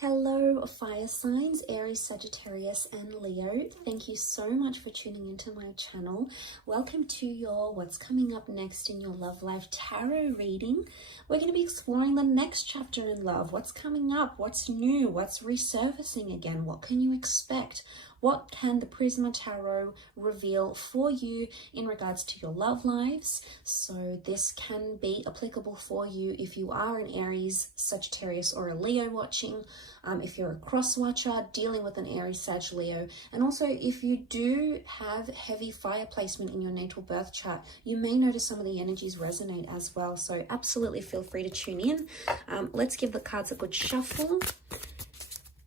Hello, fire signs, Aries, Sagittarius, and Leo. Thank you so much for tuning into my channel. Welcome to your What's Coming Up Next in Your Love Life Tarot reading. We're going to be exploring the next chapter in love. What's coming up? What's new? What's resurfacing again? What can you expect? What can the Prisma Tarot reveal for you in regards to your love lives? So this can be applicable for you if you are an Aries, Sagittarius, or a Leo watching. If you're a cross watcher dealing with an Aries, Sag, Leo, and also if you do have heavy fire placement in your natal birth chart, you may notice some of the energies resonate as well. So absolutely feel free to tune in. Let's give the cards a good shuffle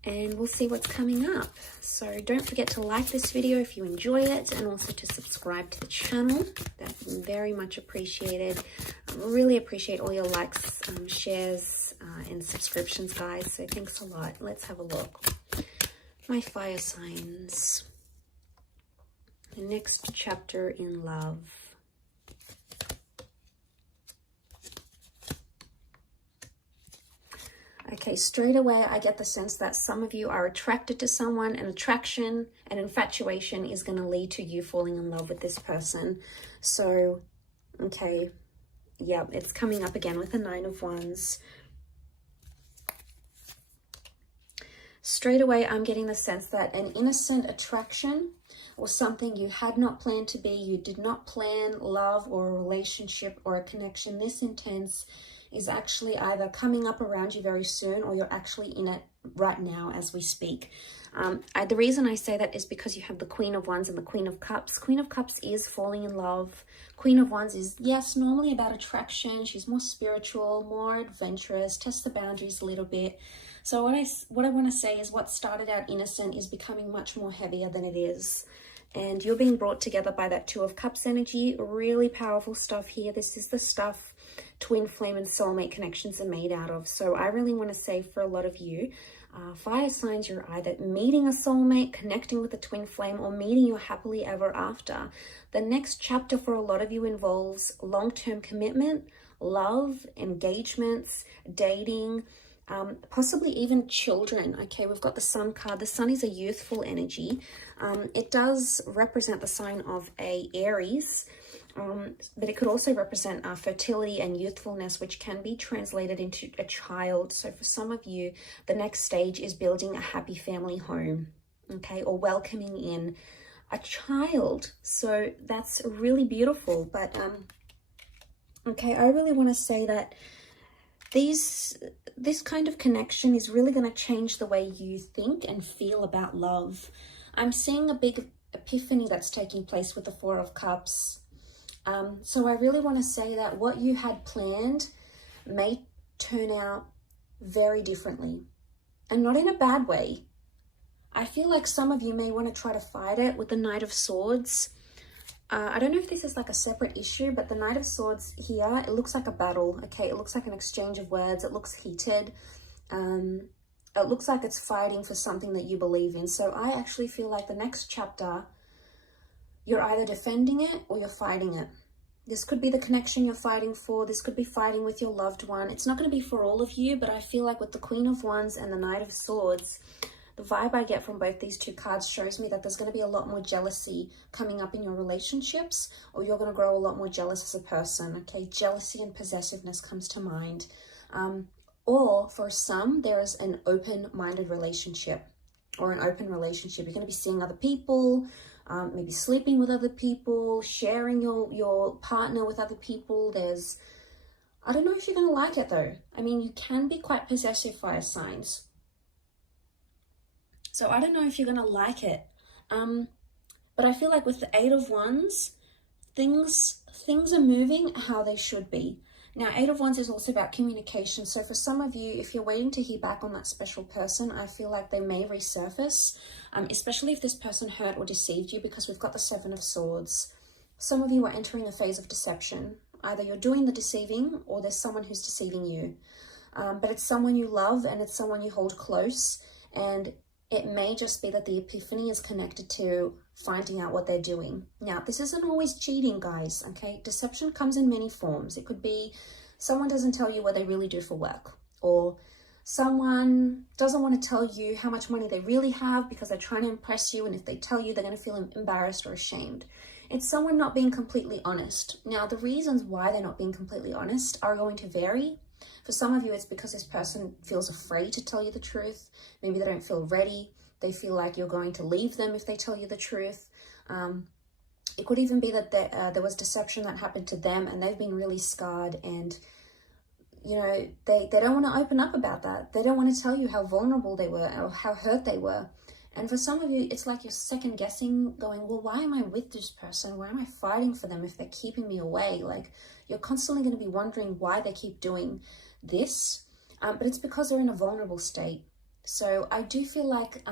and we'll see what's coming up. So don't forget to like this video if you enjoy it, and also to subscribe to the channel. That's very much appreciated. I really appreciate all your likes, shares, and subscriptions, guys. So thanks a lot. Let's have a look. My fire signs. The next chapter in love. Okay, straight away I get the sense that some of you are attracted to someone, and attraction and infatuation is going to lead to you falling in love with this person. So, okay, yeah, it's coming up again with the Nine of Wands. Straight away I'm getting the sense that an innocent attraction or something you had not planned to be, you did not plan love or a relationship or a connection this intense, is actually either coming up around you very soon, or you're actually in it right now as we speak. The reason I say that is because you have the Queen of Wands and the Queen of Cups. Queen of Cups is falling in love. Queen of Wands is, yes, normally about attraction. She's more spiritual, more adventurous, test the boundaries a little bit. So what I want to say is what started out innocent is becoming much more heavier than it is. And you're being brought together by that Two of Cups energy. Really powerful stuff here. This is the stuff twin flame and soulmate connections are made out of. So I really want to say for a lot of you, fire signs, you're either meeting a soulmate, connecting with a twin flame, or meeting your happily ever after. The next chapter for a lot of you involves long-term commitment, love, engagements, dating, possibly even children. Okay, we've got the Sun card. The Sun is a youthful energy. It does represent the sign of a Aries, but it could also represent fertility and youthfulness, which can be translated into a child. So for some of you, the next stage is building a happy family home, okay, or welcoming in a child. So that's really beautiful. But okay, I really want to say that this kind of connection is really going to change the way you think and feel about love. I'm seeing a big epiphany that's taking place with the Four of Cups. So I really want to say that what you had planned may turn out very differently, and not in a bad way. I feel like some of you may want to try to fight it with the Knight of Swords. I don't know if this is like a separate issue, but the Knight of Swords here, it looks like a battle, okay? It looks like an exchange of words. It looks heated. It looks like it's fighting for something that you believe in. So I actually feel like the next chapter, you're either defending it or you're fighting it. This could be the connection you're fighting for. This could be fighting with your loved one. It's not going to be for all of you, but I feel like with the Queen of Wands and the Knight of Swords, the vibe I get from both these two cards shows me that there's going to be a lot more jealousy coming up in your relationships, or you're going to grow a lot more jealous as a person, okay? Jealousy and possessiveness comes to mind. Or for some, there is an open-minded relationship or an open relationship. You're going to be seeing other people, maybe sleeping with other people, sharing your partner with other people. I don't know if you're going to like it though. I mean, you can be quite possessive, fire signs. So I don't know if you're going to like it. But I feel like with the Eight of Wands, things are moving how they should be. Now, Eight of Wands is also about communication. So for some of you, if you're waiting to hear back on that special person, I feel like they may resurface, especially if this person hurt or deceived you, because we've got the Seven of Swords. Some of you are entering a phase of deception. Either you're doing the deceiving or there's someone who's deceiving you. But it's someone you love and it's someone you hold close. And it may just be that the epiphany is connected to finding out what they're doing. Now, this isn't always cheating, guys, okay? Deception comes in many forms. It could be someone doesn't tell you what they really do for work, or Someone doesn't want to tell you how much money they really have because they're trying to impress you, and if they tell you, they're going to feel embarrassed or ashamed. It's someone not being completely honest. Now, the reasons why they're not being completely honest are going to vary. For some of you, it's because this person feels afraid to tell you the truth. Maybe they don't feel ready. They feel like you're going to leave them if they tell you the truth. It could even be that there was deception that happened to them and they've been really scarred, and you know, they don't want to open up about that. They don't want to tell you how vulnerable they were or how hurt they were. And for some of you, it's like you're second guessing, going, well, why am I with this person? Why am I fighting for them if they're keeping me away? Like, you're constantly going to be wondering why they keep doing this. But it's because they're in a vulnerable state. So I do feel like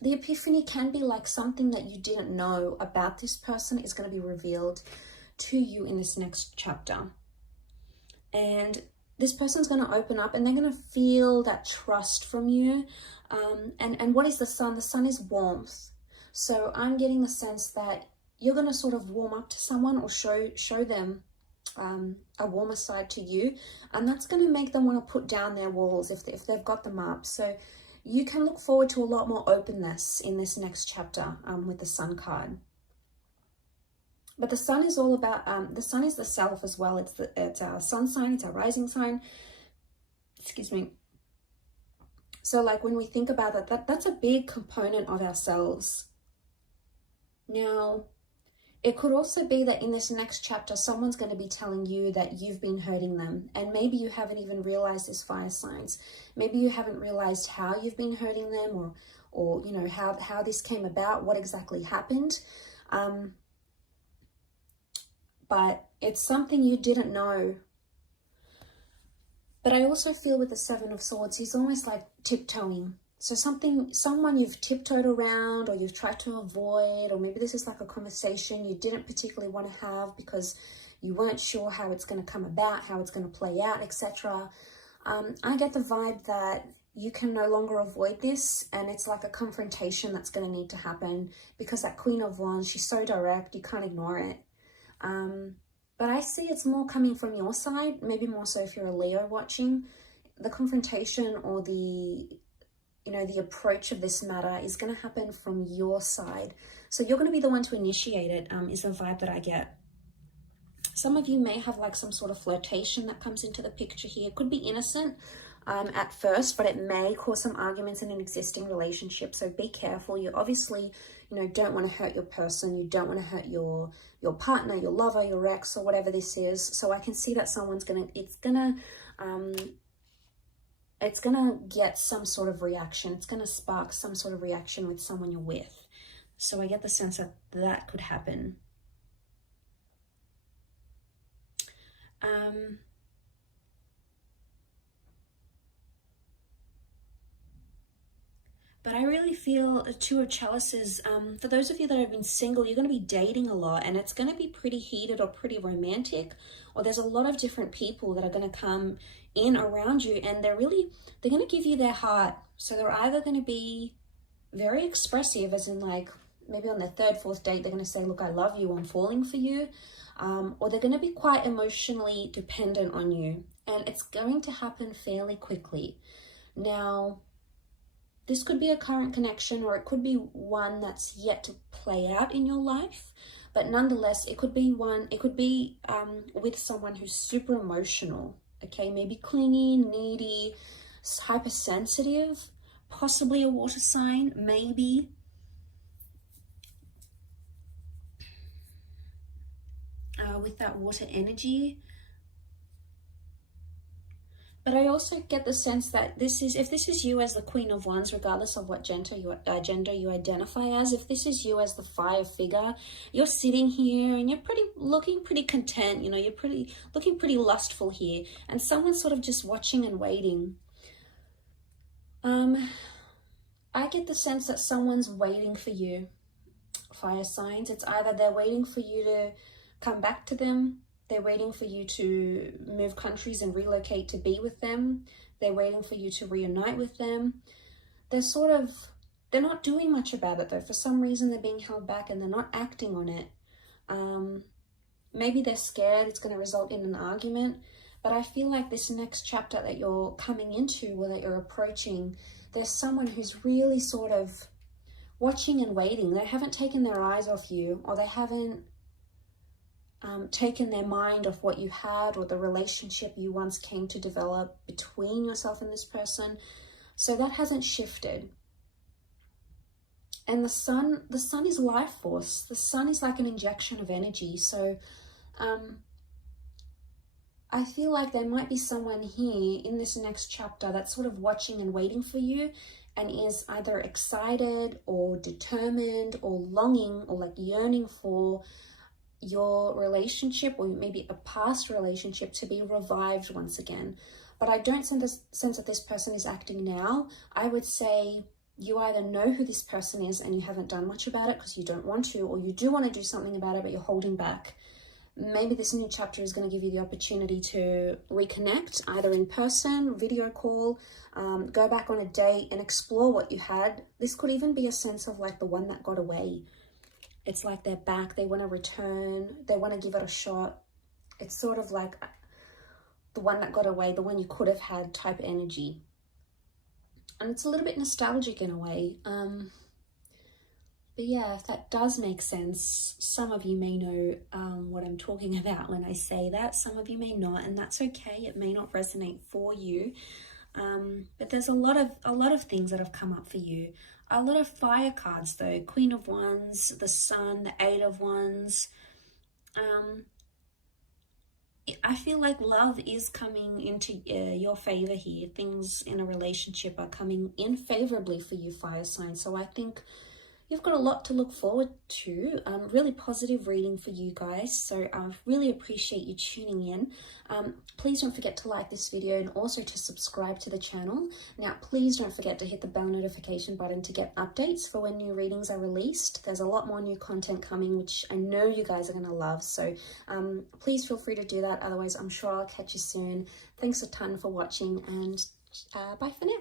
the epiphany can be like something that you didn't know about this person is going to be revealed to you in this next chapter. And this person's going to open up and they're going to feel that trust from you. And what is the sun? The sun is warmth. So I'm getting the sense that you're going to sort of warm up to someone or show them a warmer side to you. And that's going to make them want to put down their walls if they've got them up. So you can look forward to a lot more openness in this next chapter with the sun card. But the sun is all about, the sun is the self as well. It's our sun sign, it's our rising sign. Excuse me. So like when we think about that's a big component of ourselves. Now, it could also be that in this next chapter, someone's going to be telling you that you've been hurting them. And maybe you haven't even realized this, fire signs. Maybe you haven't realized how you've been hurting them or you know, how this came about, what exactly happened. But it's something you didn't know. But I also feel with the Seven of Swords, he's almost like tiptoeing. So someone you've tiptoed around or you've tried to avoid, or maybe this is like a conversation you didn't particularly want to have because you weren't sure how it's going to come about, how it's going to play out, etc. I get the vibe that you can no longer avoid this, and it's like a confrontation that's going to need to happen because that Queen of Wands, she's so direct, you can't ignore it. But I see it's more coming from your side, maybe more so if you're a Leo watching. The confrontation or the approach of this matter is going to happen from your side. So you're going to be the one to initiate it, is the vibe that I get. Some of you may have like some sort of flirtation that comes into the picture here. It could be innocent at first, but it may cause some arguments in an existing relationship. So be careful. You obviously, don't want to hurt your person. You don't want to hurt your partner, your lover, your ex, or whatever this is. So I can see that someone's it's gonna get some sort of reaction. It's gonna spark some sort of reaction with someone you're with. So I get the sense that that could happen. But I really feel a Two of Chalices, for those of you that have been single, you're going to be dating a lot, and it's going to be pretty heated or pretty romantic, or there's a lot of different people that are going to come in around you, and they're going to give you their heart. So they're either going to be very expressive, as in like maybe on their third, fourth date, they're going to say, look, I love you, I'm falling for you. Or they're going to be quite emotionally dependent on you, and it's going to happen fairly quickly. Now, this could be a current connection, or it could be one that's yet to play out in your life. But nonetheless, it could be with someone who's super emotional, okay? Maybe clingy, needy, hypersensitive, possibly a water sign, maybe. With that water energy. But I also get the sense that if this is you as the Queen of Wands, regardless of what gender you identify as, if this is you as the fire figure, you're sitting here and you're looking pretty content, you're looking pretty lustful here, and someone's sort of just watching and waiting. I get the sense that someone's waiting for you, fire signs. It's either they're waiting for you to come back to them, they're waiting for you to move countries and relocate to be with them, they're waiting for you to reunite with them. They're not doing much about it though. For some reason they're being held back and they're not acting on it. Maybe they're scared it's going to result in an argument, But I feel like this next chapter that you're coming into, or that you're approaching, there's someone who's really sort of watching and waiting. They haven't taken their eyes off you, or they haven't taken their mind off what you had, or the relationship you once came to develop between yourself and this person. So that hasn't shifted. And the sun is life force. The sun is like an injection of energy. So I feel like there might be someone here in this next chapter that's sort of watching and waiting for you, and is either excited or determined or longing or like yearning for your relationship, or maybe a past relationship, to be revived once again. But I don't sense that this person is acting now. I would say you either know who this person is and you haven't done much about it because you don't want to, or you do want to do something about it but you're holding back. Maybe this new chapter is going to give you the opportunity to reconnect, either in person, video call, go back on a date and explore what you had. This could even be a sense of like the one that got away. It's like they're back, they want to return, they want to give it a shot. It's sort of like the one that got away, the one you could have had type energy. And it's a little bit nostalgic in a way. But yeah, if that does make sense, some of you may know what I'm talking about when I say that. Some of you may not, and that's okay. It may not resonate for you. But there's a lot of things that have come up for you. A lot of fire cards though. Queen of Wands, the Sun, the Eight of Wands. I feel like love is coming into your favor here. Things in a relationship are coming in favorably for you, fire sign. So I think you've got a lot to look forward to. Really positive reading for you guys. So I really appreciate you tuning in. Please don't forget to like this video and also to subscribe to the channel. Now, please don't forget to hit the bell notification button to get updates for when new readings are released. There's a lot more new content coming, which I know you guys are going to love. So please feel free to do that. Otherwise, I'm sure I'll catch you soon. Thanks a ton for watching, and bye for now.